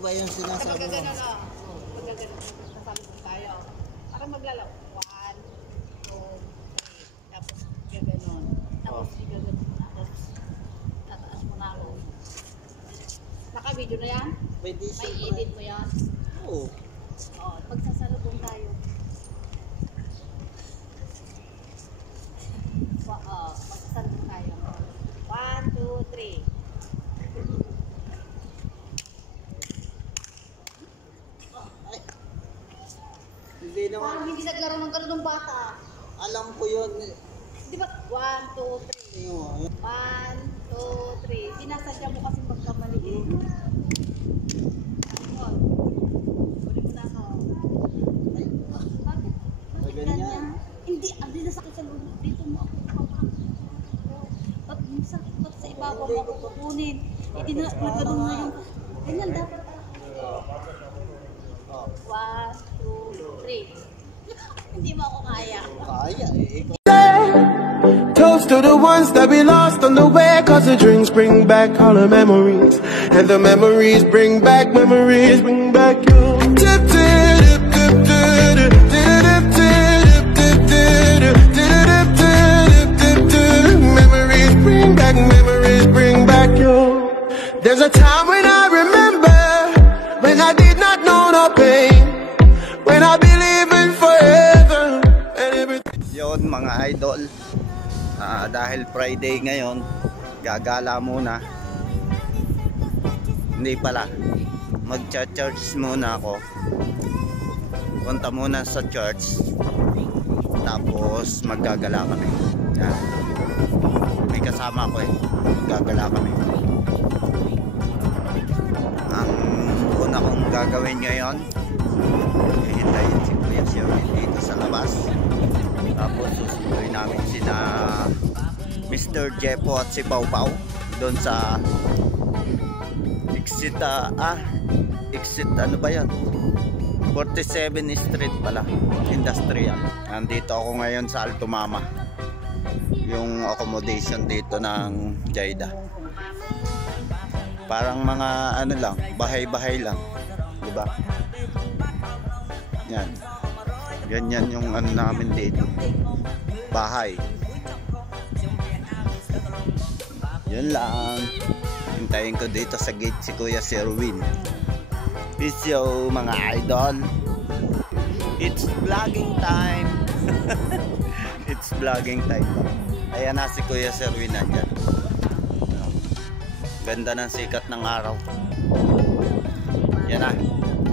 ba yung sinasabi mo? Magagano na. Magagano. Sasalubong tayo. Parang maglalaro. 1, 2, 3. Tapos gaganon. Tapos gaganon. Tapos tataas mo na ako. Naka-video na yan? Pwede siya. May edit mo yan? Oo. Oo. Magsasalubong tayo. Magsasalubong tayo. 1, 2, 3. Hindi naman. Parang hindi naglaro ng gano'n ng bata. Alam ko yun. Di ba? 1, 2, 3. 1, 2, 3. Sinasadya mo kasi magkamali eh. Ayun. Huli mo na ako. Bakit? Bakit ganyan? Hindi. Andi na sakit sa loob. Dito mo ako kapapakot. Ba't yung sakit ba't sa ibabaw mo ako kukunin? Hindi na. Nagkaroon na yung. Ganyan dapat. 1, 2, 3. Hindi mo ako kaya. Kaya eh. Toast to the ones that we lost on the way, cause the drinks bring back all the memories, and the memories bring back you. Memories bring back you. There's a time when I remember, when I did not know no pain, when I believe in forever and everything. Yun mga idol, dahil Friday ngayon, gagala muna. Hindi pala, magcha-church muna ako. Punta muna sa church, tapos maggagala kami. Yan. May kasama ko eh, maggagala kami. Ang una kong gagawin ngayon, hihintayin si Kuya Sherwin dito sa labas. Tapos susunduin namin sina Mr. Jepo at si Pau Pau doon sa exit ano ba yan? 47 Street pala, Industrial. Nandito ako ngayon sa Alto Mama, yung accommodation dito ng Jaida. Parang mga ano lang, bahay-bahay lang, di ba? Yan. Ganyan yung ano namin dito. Bahay. Yun lang. Hintayin ko dito sa gate si Kuya Sherwin. Peace yo mga idol. It's vlogging time. It's vlogging time. Ayan na si Kuya Sherwin nandyan. Ganda ng sikat ng araw. Yan na.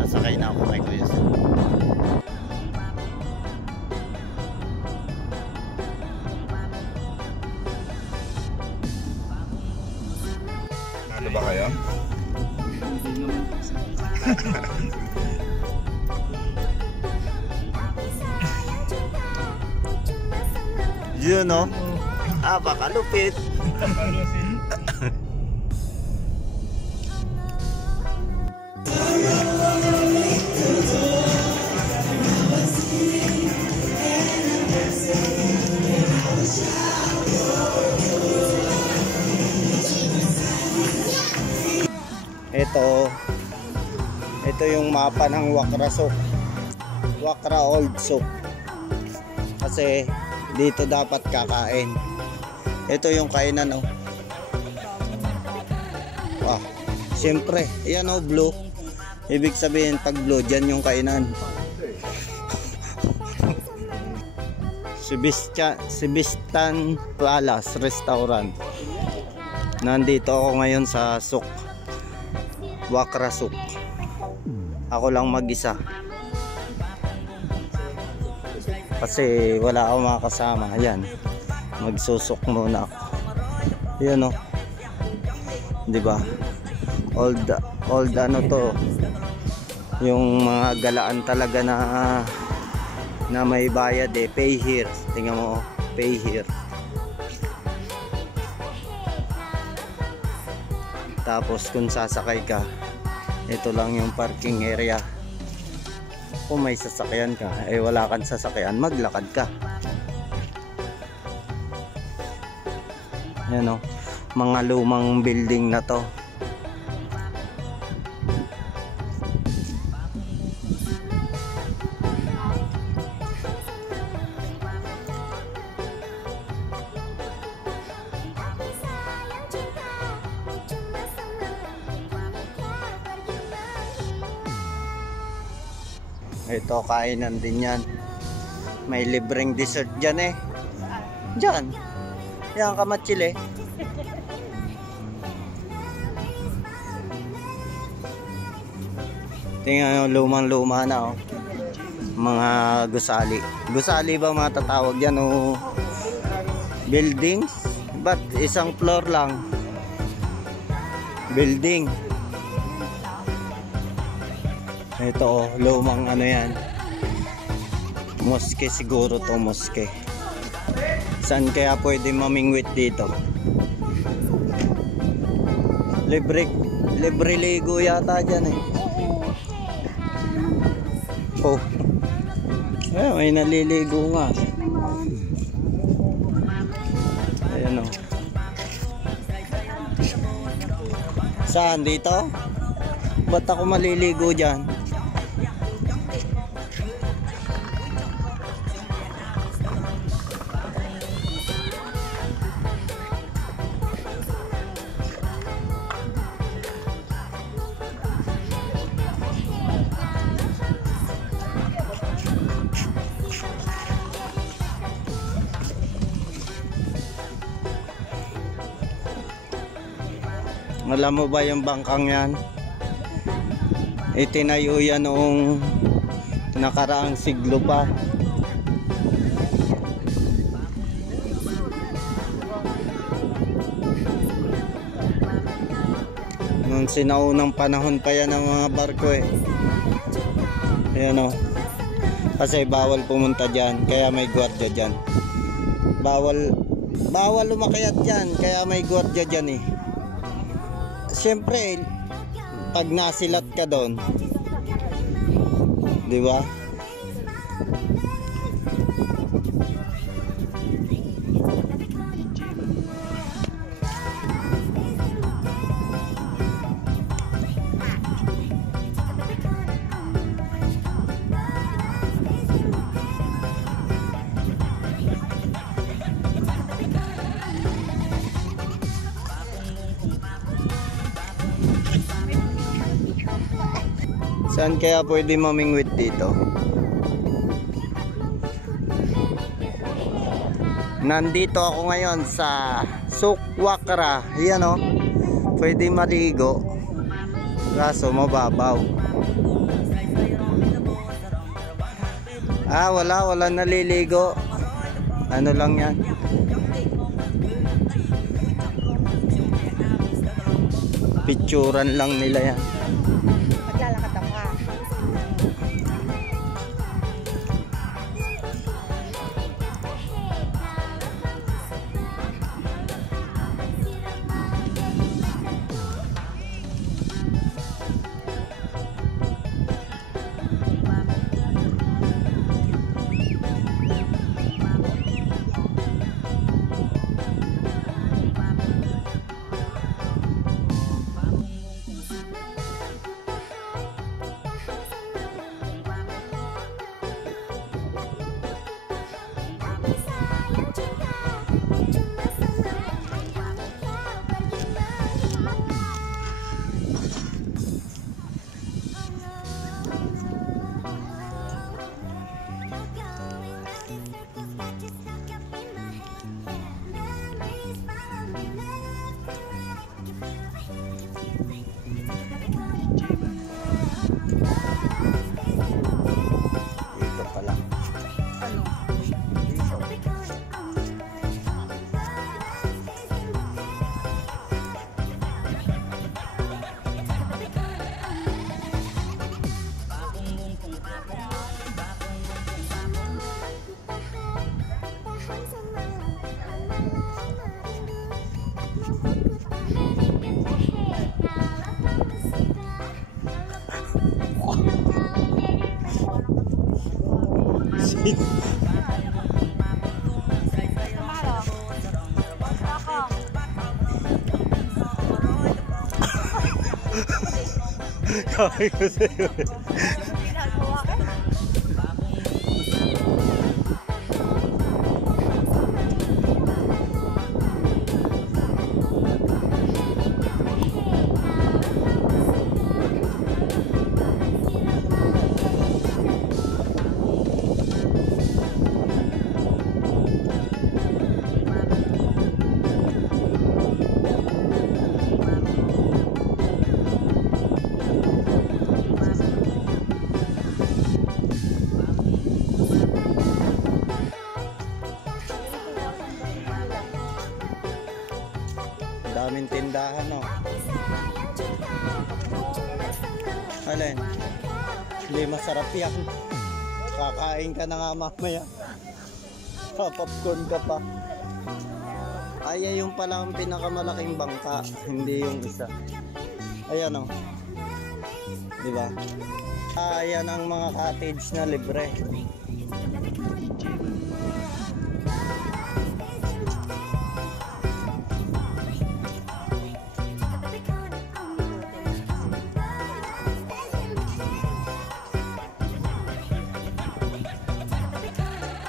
Sasakay na ako kay Kuya Sherwin. Ano ba kayo? Yun o. Pakalupit. Ito yung mapa ng Wakra Old Souk. Kasi dito dapat kakain. Ito yung kainan oh. Wow. Siyempre, ayan oh, blue. Ibig sabihin pag blue, dyan yung kainan. Sibistan Palace Restaurant. Nandito ako ngayon sa Souk, Wakra Souk. Ako lang mag-isa kasi wala akong mga kasama. Ayan, magsusuk muna ako. Ayan o, diba, old ano to, yung mga galaan talaga na may bayad eh. Pay here, tingnan mo, pay here. Tapos kung sasakay ka, ito lang yung parking area. Kung may sasakyan ka, eh wala kang sasakyan, maglakad ka. Yan o, mga lumang building na to. Ito, kainan din yan. May libreng dessert dyan eh. Dyan. Yan, Kamatsili. Tingnan nyo, lumang-luma na oh. Mga gusali. Gusali ba mga tatawag yan o buildings? Ba't isang floor lang? Building. Ito oh, lumang ano yan. Moske siguro to, moske. Saan kaya pwede mamingwit dito? Libre ligo yata dyan eh. Oh. Eh, may naliligo nga. Ayan oh. Saan? Dito? Ba't ako maliligo dyan? Alam mo ba yung bangkang yan? Itinayo yan noong nakaraang siglo pa. Noong sinaunang panahon pa yan ng mga barko eh. Ayan o. Kasi bawal pumunta dyan, kaya may gwardiya dyan. Bawal umakyat dyan, kaya may gwardiya dyan eh. Siyempre, pag nasilat ka doon, di ba? Saan kaya pwede mamingwit dito? Nandito ako ngayon sa Sukwakra. Yan o. Pwede maligo. Kaso mababaw. Ah, wala naliligo. Ano lang yan? Picturan lang nila yan. Sabi ko sa'yo. tindahan, no? Alin? Hindi masarap yan. Kakain ka na nga mamaya. Popcorn ka pa. Ay, yung pala ang pinakamalaking bangka, hindi yung isa. Ayan, o. Diba? Ayan ang mga cottage na libre.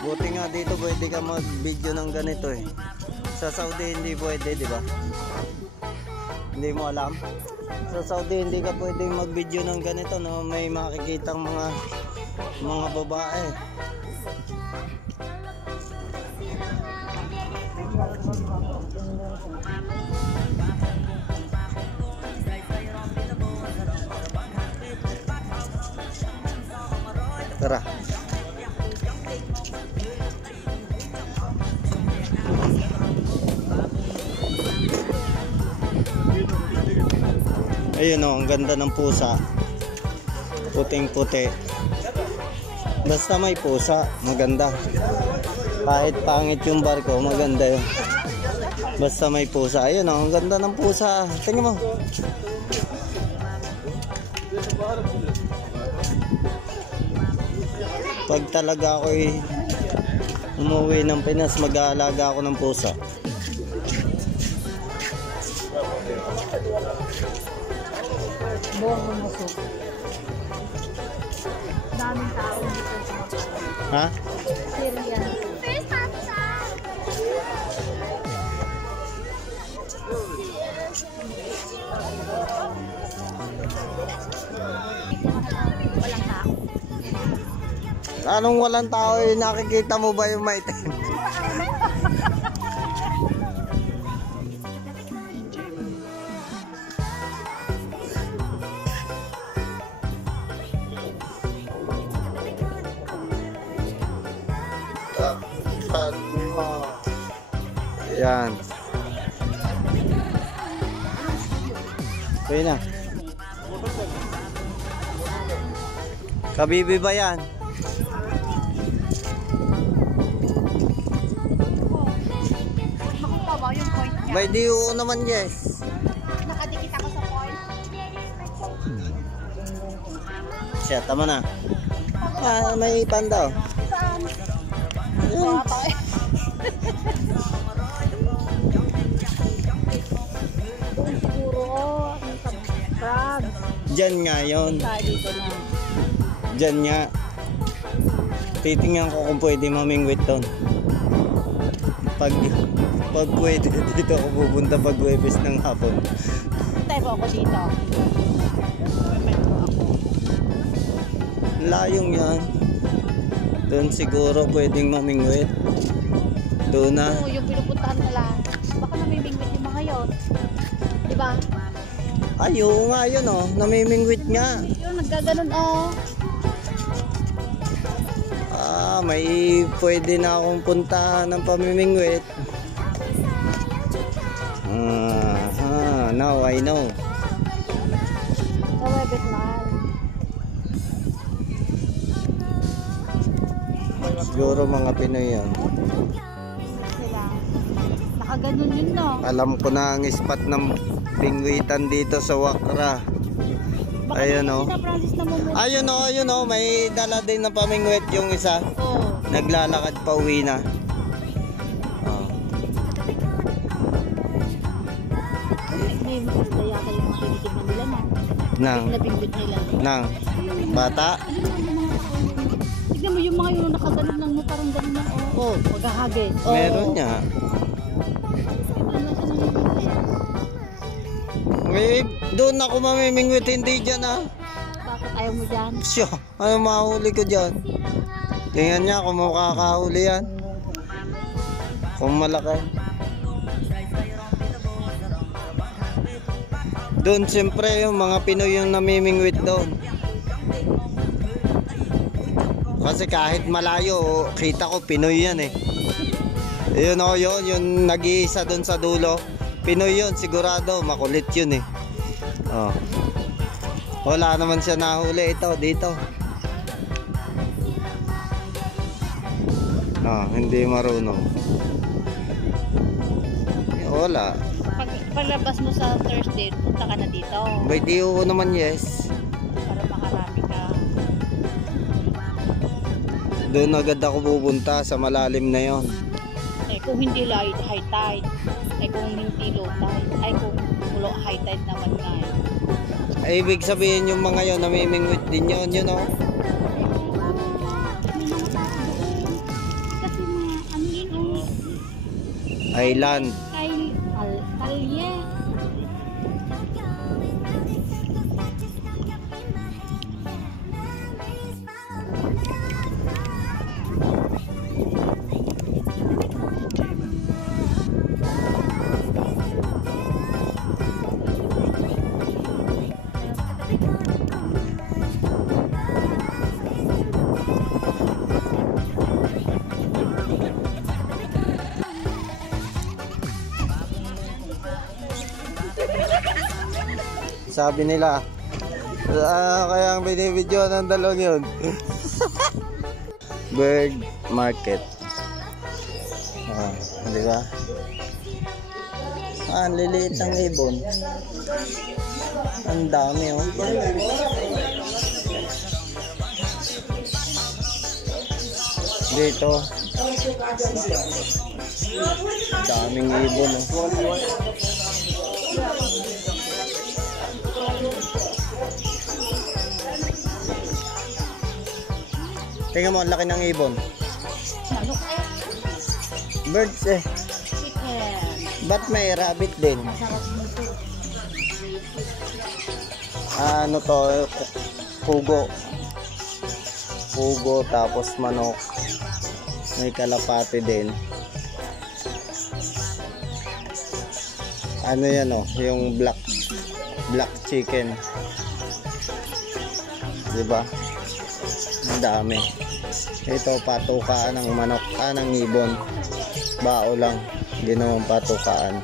Buti nga dito pwede ka mag-video ng ganito eh. Sa Saudi hindi pwede, di ba? Hindi mo alam? Sa Saudi hindi ka pwedeng mag-video ng ganito, no? May makikitang mga babae. Tara. Ayun o, ang ganda ng pusa. Puting puti. Basta may pusa, maganda. Kahit pangit yung barko, maganda yun. Basta may pusa. Ayun o, ang ganda ng pusa. Tingnan mo. Pag talaga ako'y umuwi ng Pinas, mag-aalaga ako ng pusa. Buong umusok. Daming tao dito. Ha? Syria. Walang tao. Anong walang tao eh? Nakikita mo ba yung maitim? Yan. Kaya na. Kabibi ba yan? Makuha ba yung point niya? May diyo naman, yes. Nakadikit ako sa point. Siya, tama na. Ah, may panda. Saan? Ayun. Bata eh. Doon siguro, crab. Diyan nga yun. Tayo dito na. Diyan nga. Titingnan ko kung pwede mamingwit doon. Pag pwede, dito ako pupunta pag Huwebes ng hapon. Tayo po ako dito. Layong yan. Doon siguro pwedeng mamingwit. Doon na. Oo, yung pinupuntahan nila. Baka namimingwit yung mga yun. Diba? Ay, oo nga yun oh. Namimingwit nga. Yung naggaganon oh. Ah, may pwede na akong puntahan ng pamimingwit. Now I know. Sa Huwebes mahal. Siguro mga Pinoy yan. Sila. Nakaganon yun no. Alam ko na ang spot ng pingwitan dito sa Wakra. Baka Ayun, hindi oh. na Francis na mumulit. Ayun oh, may dala din na pamingwit yung isa. Oo. Naglalakad pa uwi na. Oh. May maganda yata yung mga tinitignan nila na. Nang, Nabingwit nila. nang, bata. Tignan mo yung mga yun nakaganon lang mo parang ganon na. Oo, maghahagis. Oo. Meron niya. May, doon ako mamimingwit, hindi dyan ah. Bakit ayaw mo dyan? Siya, ano mahuli ko dyan? Tingnan niya kung makakahuli yan. Kung malaki. Doon siyempre yung mga Pinoy yung namimingwit doon. Kasi kahit malayo, kita ko Pinoy yan eh. Yun o yun, yung nag-iisa doon sa dulo. Pinoy yun, sigurado. Makulit yun eh. Oh. Wala naman siya nahuli. Ito, dito. Hindi marunong. Wala. Paglabas mo sa Thursday, punta ka na dito. May diyo naman, yes. Para makarami ka. Doon agad ako pupunta sa malalim na yon. Eh kung hindi high tide, eh kung hindi low tide, ay kung high tide naman nga eh. Ay, ibig sabihin yung mga yon, namimingwit din yun, yun o. Kasi mga ano yun, Island. kalye. Sabi nila, kaya ang binibidyo ng dalawang yun. Bird market. Di ba? Ang liliit ng ibon. Ang dami oh. Dito. Daming ibon oh. Tingnan mo, ang laki ng ibon. Manok eh. Birds eh. Chicken. Ba't may rabbit din? Masarap nito. Ano to? Pugo. Pugo, tapos manok. May kalapate din. Ano yan oh? Yung black chicken. Diba? Ang dami. Ito patukaan ng manok, ng ibon. Bao lang, ginawang patukaan.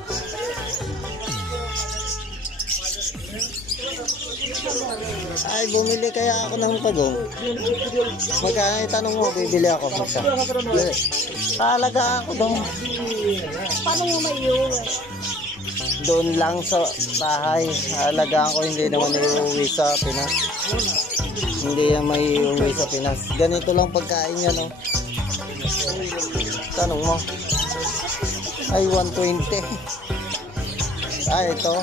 Ay, bumili kaya ako ng pagong. Magkano itanong mo, bibili ako. Talaga ako doon. Paano mo may iuwi? Doon lang sa bahay. Alagaan ko, hindi naman iuwi sa Pinas. Hindi yan may iuwi sa Pinas. Ganito lang pagkain yan, no? Tanong mo. Ay, 120. Ay, ito.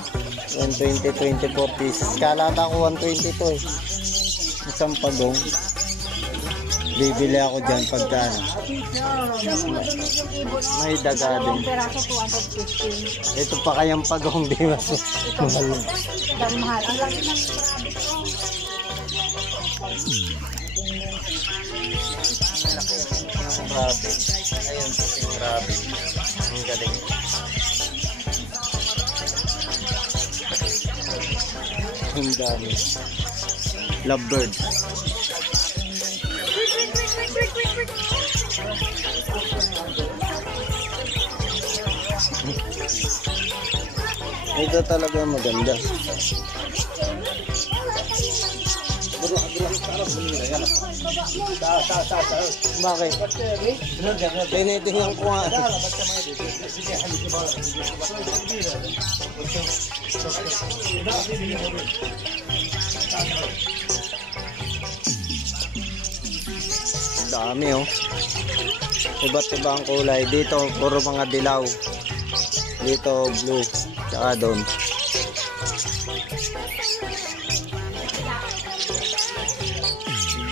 120, 24 pieces. Kalata ko 122 eh. Isang pagong. Bibili ako dyan pagkano. May daga din. Peraso 250. Ito pa kayang pagong, di ba? Mahal. Dahil mahal. Ang laki ng rabbit ko. Yung rabbit. Ayun po yung rabbit. Ang galing. Ang dami. Lovebird. Ito talaga maganda. Bakit? Tinitingnan ko nga. Dami oh. Iba't ibang kulay. Dito puro mga dilaw. Dito blue. Tsaka doon.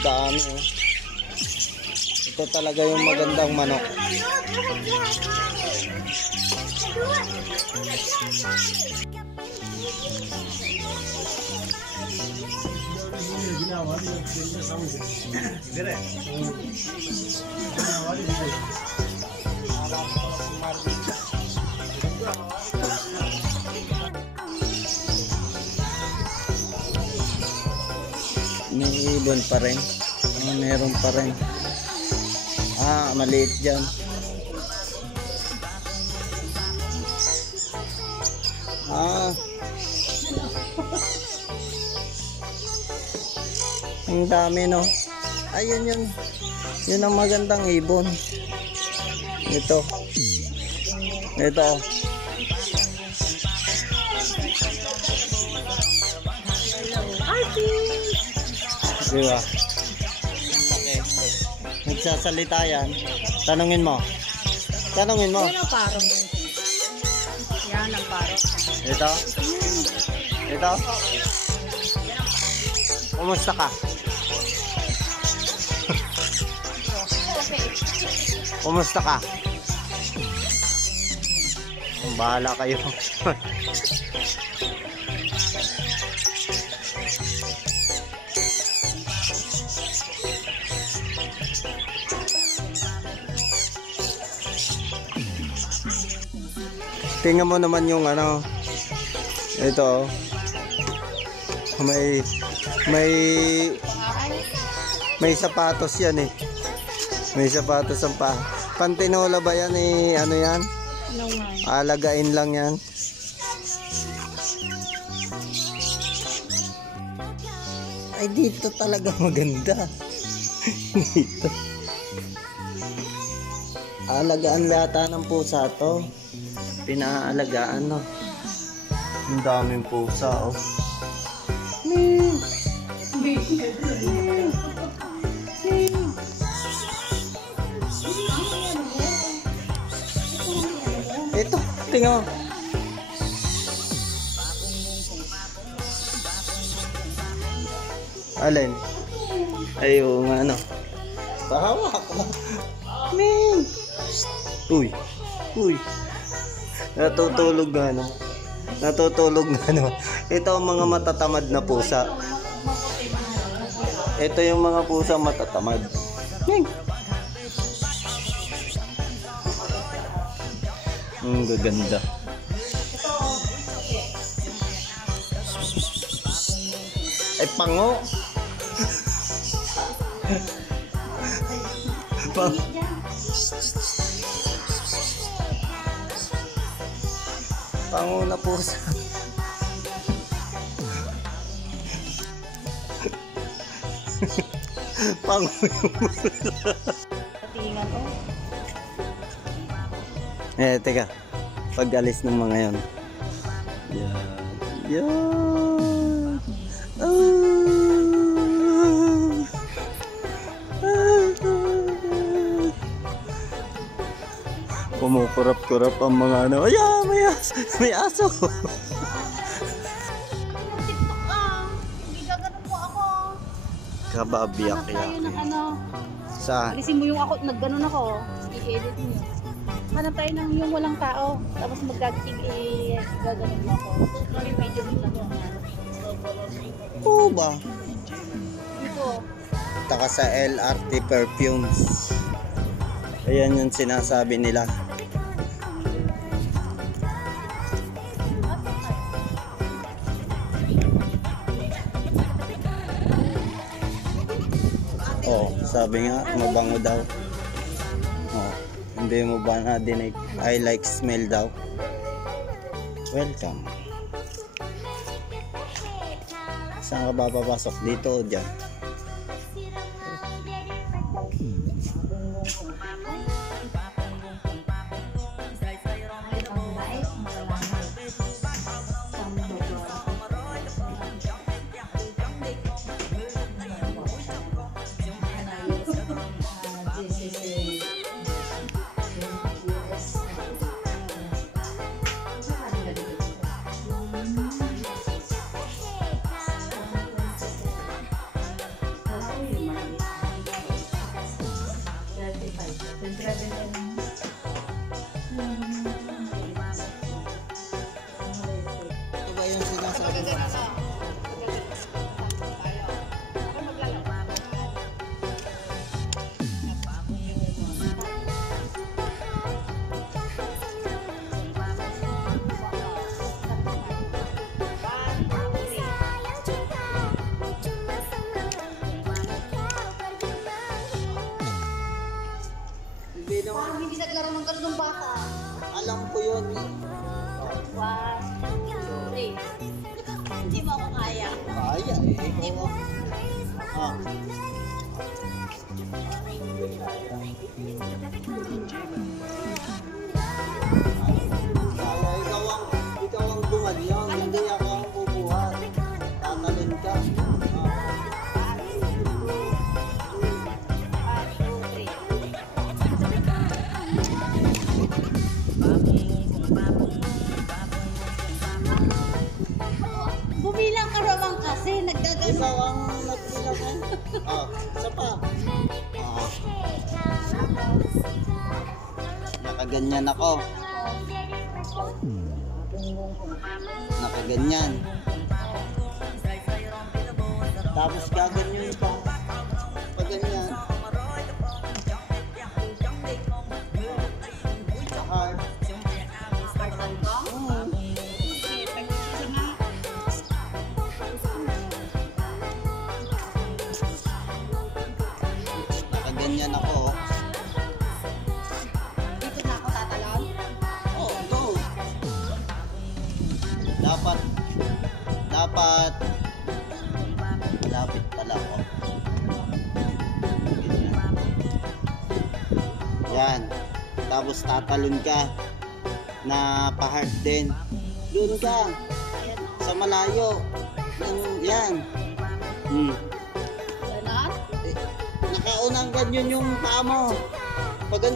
Dami oh. Ito talaga yung magandang manok. May ibon pa rin. Meron pa rin. Maliit dyan. Ah. Ang dami, no? Ayun yun. Yun ang magandang ibon. Ito. Ito. Diba? Okay. Nagsasalita yan. Tanungin mo. Tanungin mo. Yan ang parang. Yan ang parang. Ito. Ito. Kumusta ka? Kumusta ka? Bahala kayo. Tingnan mo naman yung ano. Ito. May sapatos yan eh. May sapatos ang pa. Pantinola ba yan eh? Ano yan? No, Alagain lang yan. Ay, dito talaga maganda. Dito. Alagaan lata ng pusa to. Pinaalagaan, no? Ang daming pusa, oh. Ito, tingnan mo. Alin? Ayaw nga, ano. Pahawak mo. Ming! Uy! Uy! Natutulog nga, ano. Natutulog nga, ano. Ito ang mga matatamad na pusa. Ito yung mga pusa matatamad. Ming! Ang gaganda. Ay, pango. Pango na pusa. Pango yung pusa. Tingnan ko. Teka. Pag-alis ng mga yon. Yan. Yan. Kumukurap-kurap ang mga ano. Ayan, may aso. TikTok ka. Hindi gaganon po ako. Kababiyak Hanap tayo ng yan. ano. Saan? Alisin mo yung ako. Nagganon ako. I-edit mo. Hanap tayo ng yung walang tao. Tapos gaganon mo ako. May video mo lang ako. Oo ba? Ito. Taka sa LRT Perfumes. Ayan yung sinasabi nila. Oh, sabi nga, mabango daw. Oh, hindi mo ba na-dinig? I like smell daw. Welcome. Saan ka ba papasok? Dito o dyan? Oh. Kaya ikaw ang gumanyan, hindi ako ang bubuhat. Tatalon ka. Bumilang ka naman kasi, nagdagano. Ikaw ang nagbilang eh. Oh, isa pa. Oh. Nakaganyan ako. Nakaganyan. Tapos gaganyan pa. Pag ganyan. Hard. Nakaganyan ako. Dito na ako tatalon. Oh, go. Dapat malapit pala ako. Ganyan. Yan. Tapos tatalon ka na pa-hard din. Doon ka. Sa malayo. Yan. Ganon? Nakaunang ganyan yung paa mo. Pag